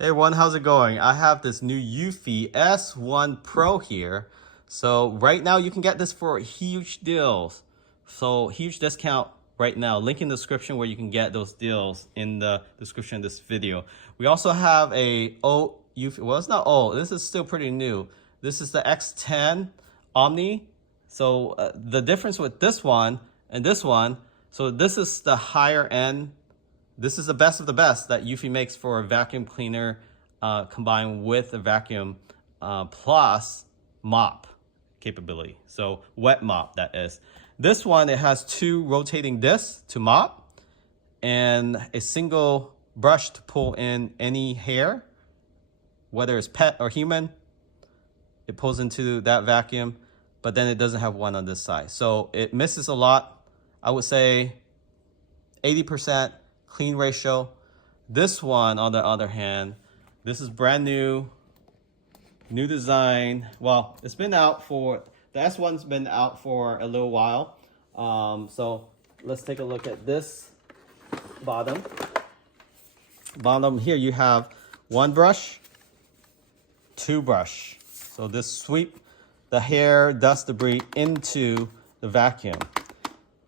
Hey everyone, how's it going? I have this new Eufy S1 Pro here. So right now you can get this for huge deals. So huge discount right now. Link in the description where you can get those deals in the description of this video. We also have a old Eufy, well it's not old, this is still pretty new. This is the X10 Omni. So the difference with this one and this one, so this is the higher end. This is the best of the best that Eufy makes for a vacuum cleaner combined with a vacuum plus mop capability. So wet mop, that is. This one, it has two rotating discs to mop and a single brush to pull in any hair, whether it's pet or human. It pulls into that vacuum, but then it doesn't have one on this side. So it misses a lot. I would say 80% clean ratio. This one, on the other hand, this is brand new design. Well, it's been out for, the S1's been out for a little while. So let's take a look at this bottom. Bottom here you have one brush, two brush. So this sweep the hair, dust, debris into the vacuum.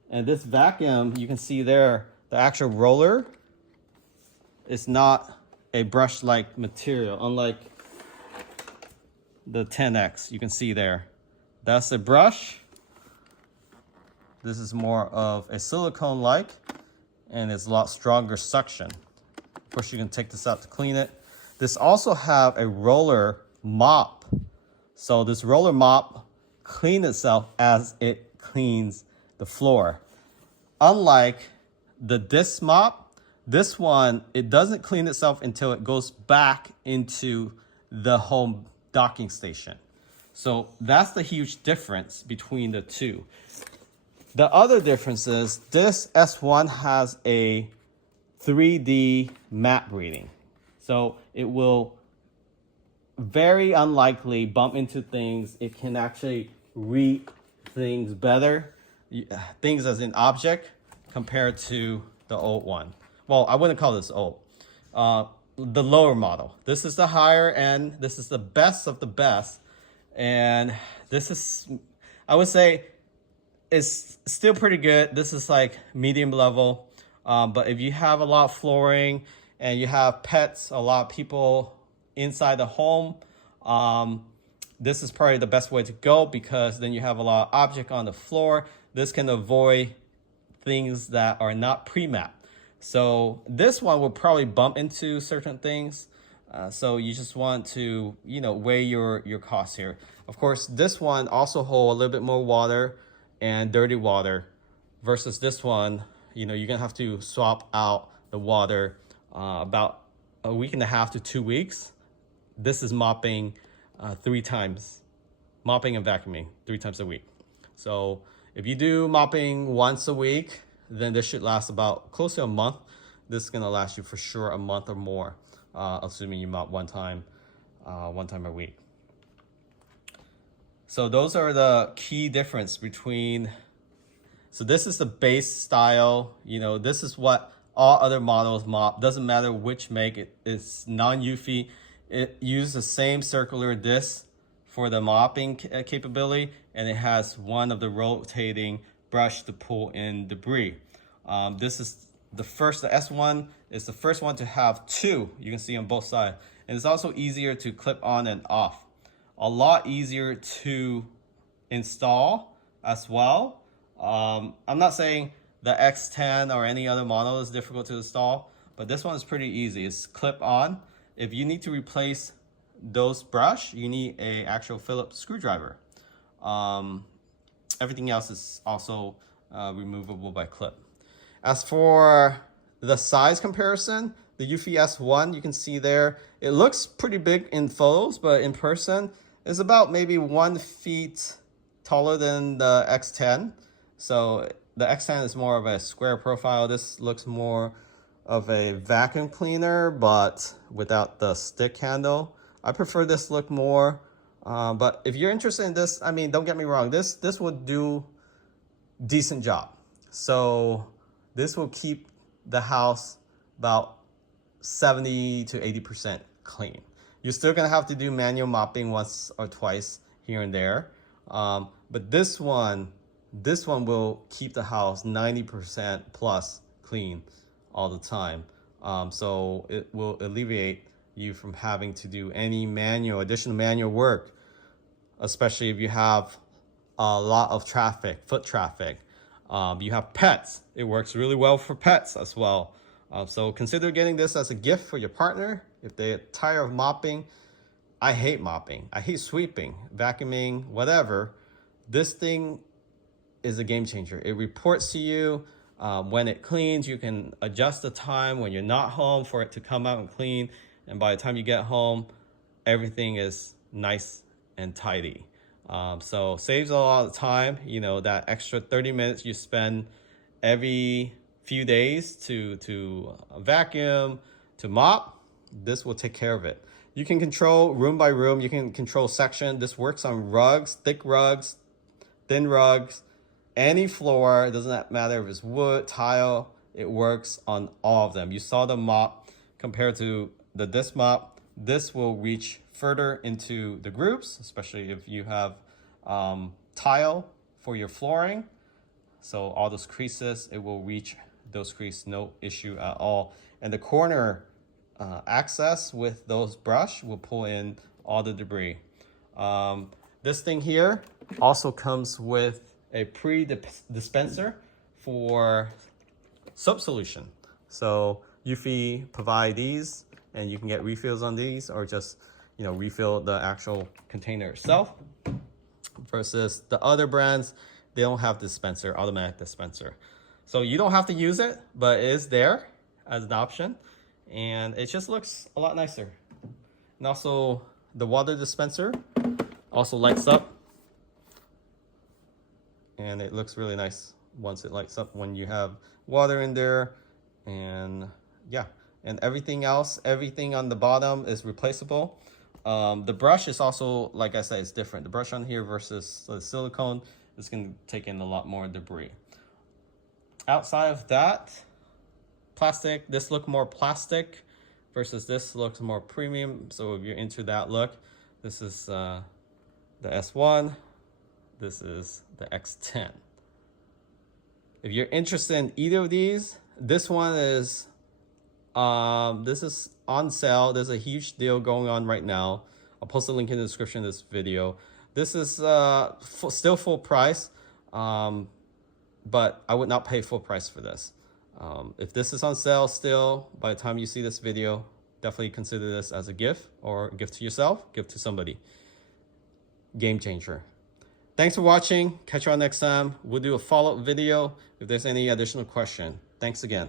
And this vacuum, you can see there, the actual roller is not a brush-like material, unlike the 10X. You can see there. That's a brush. This is more of a silicone-like, and it's a lot stronger suction. Of course, you can take this out to clean it. This also have a roller mop. So this roller mop cleans itself as it cleans the floor. Unlike the disc mop, this one, it doesn't clean itself until it goes back into the home docking station. So that's the huge difference between the two. The other difference is this S1 has a 3D map reading. So it will very unlikely bump into things. It can actually read things better, things as an object, compared to the old one. Well, I wouldn't call this old. The lower model. This is the higher end. This is the best of the best. And this is, I would say, it's still pretty good. This is like medium level. But if you have a lot of flooring and you have pets, a lot of people inside the home, this is probably the best way to go, because then you have a lot of object on the floor. This can avoid things that are not pre-mapped. So this one will probably bump into certain things. So you just want to, weigh your costs here. Of course, this one also holds a little bit more water and dirty water versus this one. You're gonna have to swap out the water about a week and a half to 2 weeks. This is mopping 3 times, mopping and vacuuming 3 times a week. So if you do mopping once a week, then this should last about close to a month. This is gonna last you for sure a month or more, assuming you mop one time a week. So those are the key difference between, so this is the base style, this is what all other models mop. Doesn't matter which make, it's non-Eufy. It uses the same circular disc for the mopping capability, and it has one of the rotating brush to pull in debris. This is the S1 is the first one to have 2, you can see on both sides. And it's also easier to clip on and off. A lot easier to install as well. I'm not saying the X10 or any other model is difficult to install, but this one is pretty easy. It's clip on. If you need to replace those brush, you need a actual Phillips screwdriver. Everything else is also removable by clip. As for the size comparison, the Eufy S1, you can see there, it looks pretty big in photos, but in person, it's about maybe 1 feet taller than the X10. So the X10 is more of a square profile. This looks more of a vacuum cleaner, but without the stick handle. I prefer this look more. But if you're interested in this, don't get me wrong, this would do decent job. So this will keep the house about 70 to 80% clean. You're still gonna have to do manual mopping once or twice here and there. But this one will keep the house 90% plus clean all the time. So it will alleviate you from having to do any additional manual work, especially if you have a lot of traffic, foot traffic. You have pets. It works really well for pets as well. So consider getting this as a gift for your partner. If they're tired of mopping, I hate mopping. I hate sweeping, vacuuming, whatever. This thing is a game changer. It reports to you when it cleans. You can adjust the time when you're not home for it to come out and clean. And by the time you get home, everything is nice and tidy. So saves a lot of time. You know, that extra 30 minutes you spend every few days to vacuum, to mop, this will take care of it. You can control room by room. You can control section. This works on rugs, thick rugs, thin rugs, any floor. It doesn't matter if it's wood, tile. It works on all of them. You saw the mop compared to the disc mop. This will reach further into the grooves, especially if you have tile for your flooring. So all those creases, it will reach those creases, no issue at all. And the corner access with those brush will pull in all the debris. This thing here also comes with a pre-dispenser for soap solution. So Eufy provide these, and you can get refills on these, or just refill the actual container itself. Versus the other brands, they don't have dispenser, automatic dispenser. So you don't have to use it, but it is there as an option, and it just looks a lot nicer. And also the water dispenser also lights up, and it looks really nice once it lights up when you have water in there. And yeah, and everything else, everything on the bottom is replaceable. The brush is also, like I said, it's different. The brush on here versus the silicone is going to take in a lot more debris. Outside of that, plastic, this look more plastic versus this looks more premium. So if you're into that look, this is the S1, this is the X10. If you're interested in either of these, this one is this is on sale. There's a huge deal going on right now. I'll post a link in the description of this video. This is still full price, but I would not pay full price for this. If this is on sale still, by the time you see this video, definitely consider this as a gift, or a gift to yourself, gift to somebody. Game changer. Thanks for watching. Catch you all next time. We'll do a follow-up video if there's any additional question. Thanks again.